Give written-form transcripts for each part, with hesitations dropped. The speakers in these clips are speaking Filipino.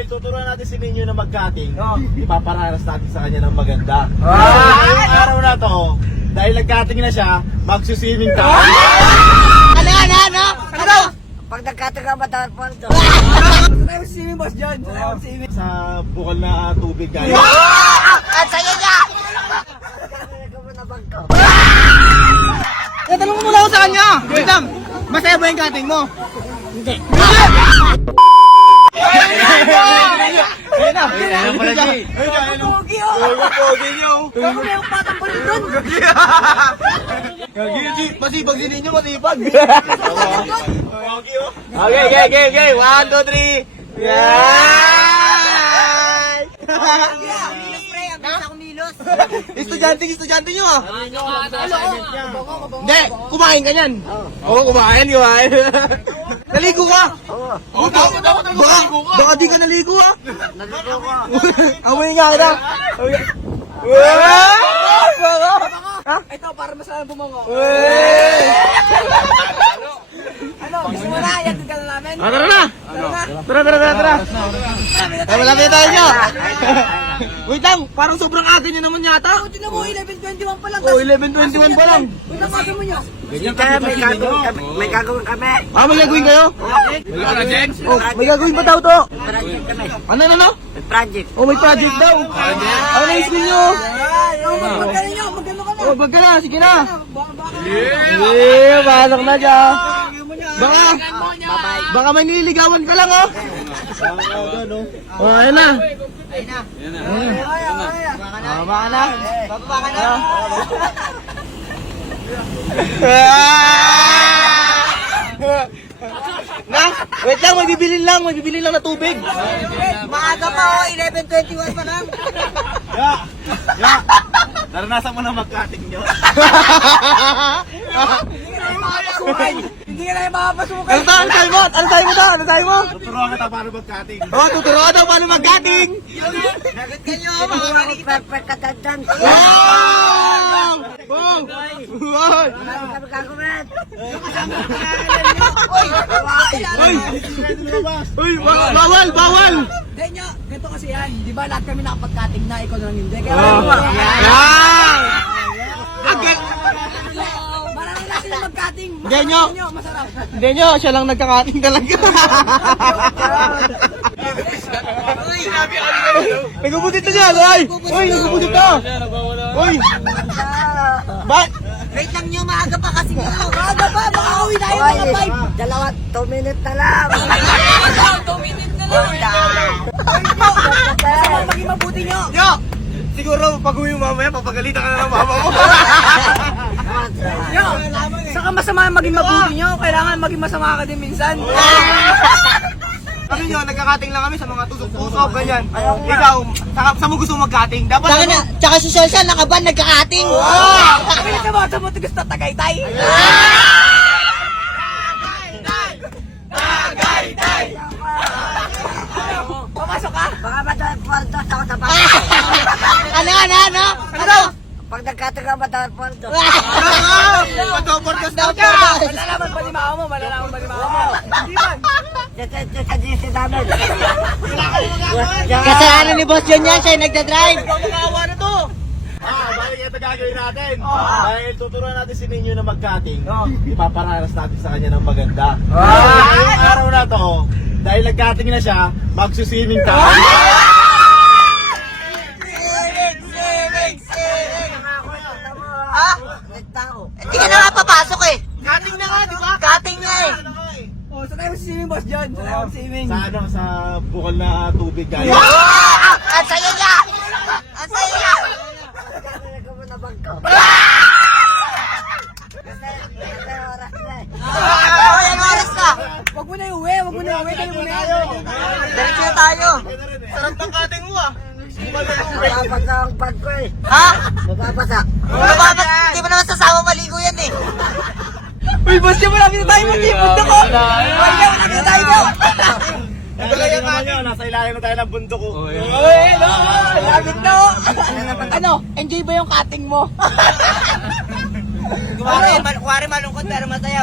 Dahil tuturuan natin si Ninyo na mag-cutting, ipaparanas natin sa kanya ng maganda. Ngayong araw na to, dahil nag-cutting na siya, magsusimming ka. Ano? Pag nagkataga ka matawad po ito. Saan tayo swimming, boss John? Saan tayo swimming? Sa bukal na tubig, guys. Ang saya niya! Tatanong mo muna ako sa kanya. Wait lang. Masaya ba yung cutting mo? Hindi. Ayun pala, G. Pogi oh! Pogi niyo. Ako may yung patang pa rin doon. Masipag si Ninyo, masipag. Pogi oh. Okay. 1, 2, 3. Yan! Milos pre, ang bisa ko milos. Estudyante nyo ah. Hindi, kumain ka yan. Oo, kumain. Naligo ka? Oo. Baka di ka naligo ah. Naligo ko. Amoy nga kita. Ito, para masarap bumango. Ano, gusto mo na? Yan ka na namin? Tara na. Tara. Ay, malapit tayo nyo. Wait lang, parang sobrang atin nyo naman yata. Ito na mo, 11:21 pa lang. Oh, 11:21 pa lang. Wait lang, sabi mo nyo. May gagawin kami. Ah, may gagawin kayo? Oh, may gagawin pa daw to. Project kami. Ano? May project. Oh, may project daw. Ano na skill nyo? Magkano nyo, magkano ka na. Oh, bag ka na, sige na. Baka Pasok na dyan. Bye-bye. Baka may nililigawan ka lang, oh. Oh, ayun na. Baka na. Bababa ka na. Na, wait lang, may bibili lang na tubig. Maaga pa oh, 11:21 pa lang. Naranasan mo na mag-cutting nyo. Hindi ka na yung makapasukan. Ano tayo mo? Tuturuan kita paano mag-cutting. Oh, tuturuan ka daw paano mag-cutting. Lagot kayo, Perfect katantan. Wow! Wow! Kami gagawin. Uy, bawal! Hindi nyo, ganito kasi yan. Di ba lahat kami nakapag-cutting na, ikaw na lang hindi. Kaya marami na sila mag-cutting. Hindi nyo. Masarap. Hindi nyo, siya lang nagka-cutting talaga. Nagubutit na siya, ay! Uy, nagubutit na! Uy! Ba't? Wait lang nyo, maaga pa kasi nyo. Maaga pa, baka uwi na yung mga 2 minutes na lang. 2 minutes na lang. Sama maging mabuti nyo. Yo! Siguro pag uwi mo mamaya, papagalitan ka na ng mama mo. Yo, saka masama maging mabuti nyo. Kailangan maging masama ka din minsan. Ano nyo, nagka-cutting lang kami sa mga tusok-tusok, ganyan. Ikaw, saan mo gusto mag-cutting? Dapat ano? Tsaka si Shelsa nakaban, nagka-cutting. Sa mo gusto Tagaytay. Pumasok ka? Baka matawad po ito. Ako sa baka. Ano? Pag nagkataga ka matawad po ito. Pag-podcast daw Malalaman pa ni mama mo, Hindi man. Sa GC namin. Kasalanan ni Boss John yan, siya yung nagdadrive. Makawa na to! Balik ito gagawin natin. Dahil tuturuan natin si Ninyo na mag-cutting, ipaparanas natin sa kanya ng maganda. Ngayong araw na to, dahil nag-cutting na siya, magsusimming ka. Hindi ka na nga papasok eh. Cutting na nga, di ba? Cutting nga eh. Oh, saan tayo swimming, Boss John? Saan tayo swimming? Sa bukal na tubig, guys. Ang saya niya! Ang saya niya! Ang oras na! Wag mo na iuwi, Kayo muna tayo. Diretso na tayo. Sarap ng cutting mo ah. Mababasa ang pad ko eh. Ha? Mababasa. Hindi mo naman sasama maligo yan eh. Uy, boss, yung marami na tayo mag-ibundok ko. Marami na tayo. Ito lang yung naman yun, nasa ilalim na tayo ng bundok ko. Uy, no. Lamit na. Ano, enjoy ba yung cutting mo? Kuwari malungkot pero masaya.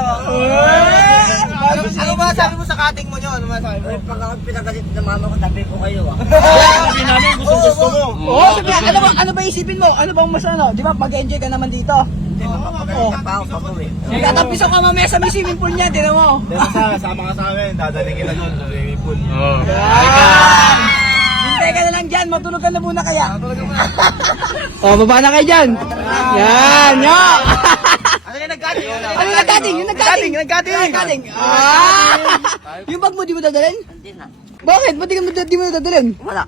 Ano ba sabi mo sa cutting mo nyo? Ano ba sabi mo? Pag ako pinagalit na mama ko, tabi ko kayo. Sabi namin gusto mo. Oo, sabi ano ba isipin mo? Ano bang mas ano? Di ba mag-enjoy ka naman dito? Pa ako pag-uwi. Tatampiso ka mamaya sa may swimming pool niya, tinan mo. Basta sama ka sa amin, dadaling kita doon sa swimming pool. Hintay ka na lang dyan, matulog ka na muna kaya. O, baba na kayo dyan. Yan, yo! Ano yung nag-cutting? Ano yung nag-cutting? Yung nag-cutting? Nag-cutting. Yung bag mo, di mo dadalhin? Hindi na. Bakit? Ba't di mo dadalhin? Wala.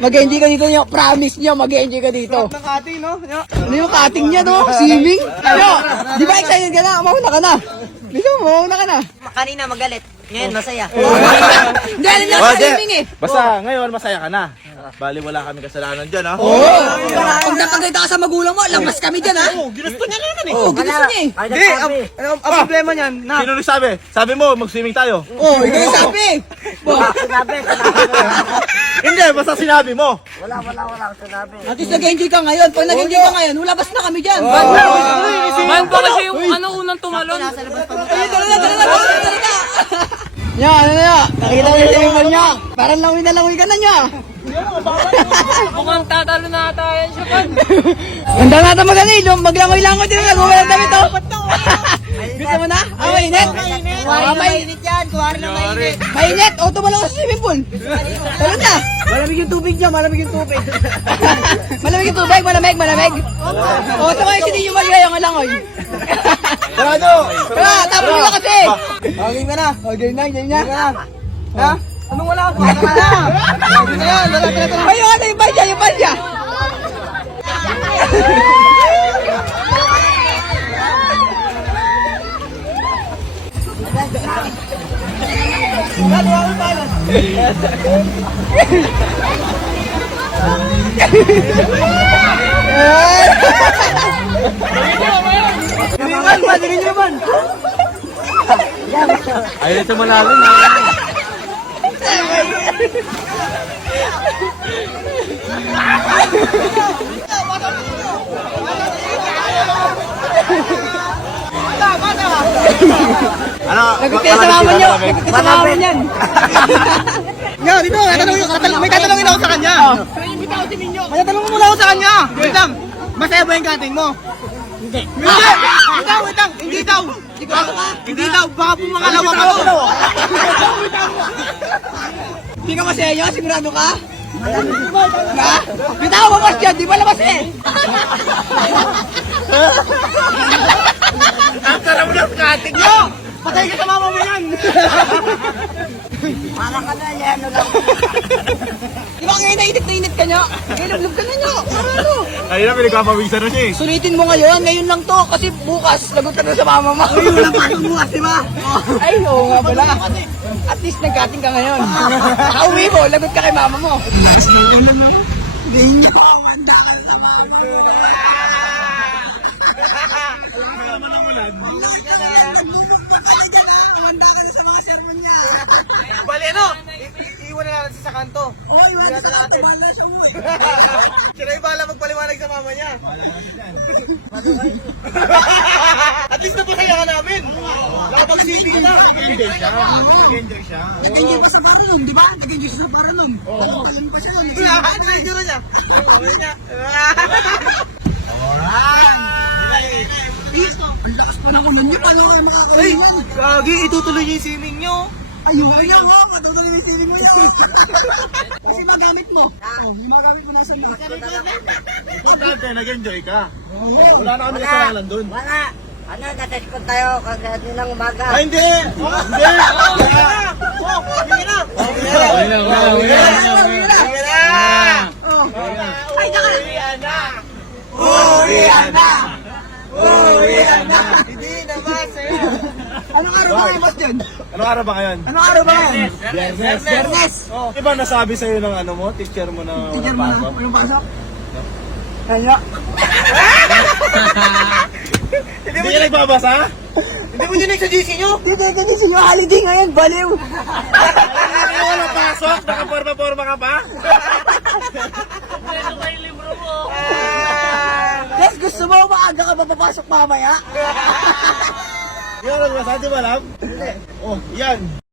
Mag-enjoy ka dito nyo. Promise nyo, mag-enjoy ka dito. Ng cutting, no? Ano yung cutting niya, no? Swimming? Yo! Di ba excited ka na? Mauna ka na. Dito, mauna ka na. Kanina magalit. Ngayon masaya. Hindi, alam niya sa swimming eh. Basta ngayon masaya ka na. Bali wala kami kasalanan dyan ha. Pag napagkita ka sa magulang mo, labas kami dyan, ha? Ginusto niya naman eh. Oo, ginusto niya eh. Ay, nagsabi. Ang problema niyan, Sino nagsabi? Sabi mo mag-swimming tayo. Oo, ikaw yung sabi. Sinabi. Hindi, basta sinabi mo. Wala akong sinabi. At least nag-enjoy ka ngayon. Pag nag-enjoy ka ngayon, labas na kami dyan. Man pa kasi yung unang tumalon. Nya, ano na? Nakita mo yung iman niya. Parang langoy na langoy ka na niya. Mukhang tatalo na ata yan siya, Pan. Ganda nga ito maganil. Maglangoy-langoy din. Nag-uwi ng damit, oh. Gusto mo na? Ah, mainit? Mainit yan. Kuwari na mainit. Mainit? O, tumalong ka sa swimming pool. Talon na. Malamig yung tubig niya. Malamig yung tubig. Malamig yung tubig, malamig. O, sa mga hindi nyo magayang langoy. Sarado! Tara, tapos nyo na kasi. Okay ka na. Okay na. Ha? Anong wala ko? Okay na. Ayun, ano yung balya? Dirin naman. Ayun ito malalim. Ano? Nagkutya sa mama nyo. Nagkutya sa mama niyan. Nga, dito, may tatanungin ako sa kanya. May tatanungin muna ako sa kanya. Wait lang, masaya ba yung cutting mo? Hindi. Wait lang, hindi daw. Hindi daw, baka pumangalawa ka. Hindi ka masaya nyo? Sigurado ka? Ha? Bitaw mo mas dyan, di ba labas eh? Ang sarap ng cutting mo! Patay ka sa mama mo yan! Para ka na yan. Di ba ngayon nainit ka nyo? Ilublob ka na nyo! Ano? Ayun na, pinagpapawisan na siya eh. Sulitin mo ngayon lang to kasi bukas lagot ka na sa mama mo. Ay, wala pa akong bukas, di ba? Ay, oo nga pala. At least nagkating ka ngayon. Kauwi mo, lagot ka kay mama mo. Bali, ano? Iiwan na natin sa kanto. Oo, iwan natin. Siya na yung bahala magpaliwanag sa mama niya. At least napasaya ka namin. Nakapag-sibig na. Nag-enjoy siya. Nag-enjoy pa sa Paranom, di ba? Nag-enjoy sa Paranom. Oo. Alam pa siya. Ano yung gano'n niya? Ano niya? Ang lakas pa naman yun. Paano kayo Ay, makakaliwan? gagi, itutuloy niyo yung swimming niyo. Ayun nga, matutuloy yung sili mo yun. Kasi magamit mo. Magamit mo na isang mga. Importante, nag-enjoy ka. Wala na kami kasalanan dun. Wala. Ano, natasikot tayo kagad ng umaga. Ay, hindi! Hindi! Hindi na ba, sir? Anong araw ba kayo mas dyan? Anong araw ba ngayon? Anong araw ba ngayon? Biyernes. Di ba nasabi sa'yo ng ano mo, teacher mo na Teacher walang mo na, pasok? walang pasok? Kaya. Hindi mo niya nagbabasa? Hindi mo dinig sa GC nyo? Dito, kasi sino holiday ngayon, baliw. Hindi mo walang pasok? Nakaporma-porma ka pa? Yes, gusto mo maaga ka ba ba papasok mamaya? Yung oras ba? Di ba alam? Oh, yan.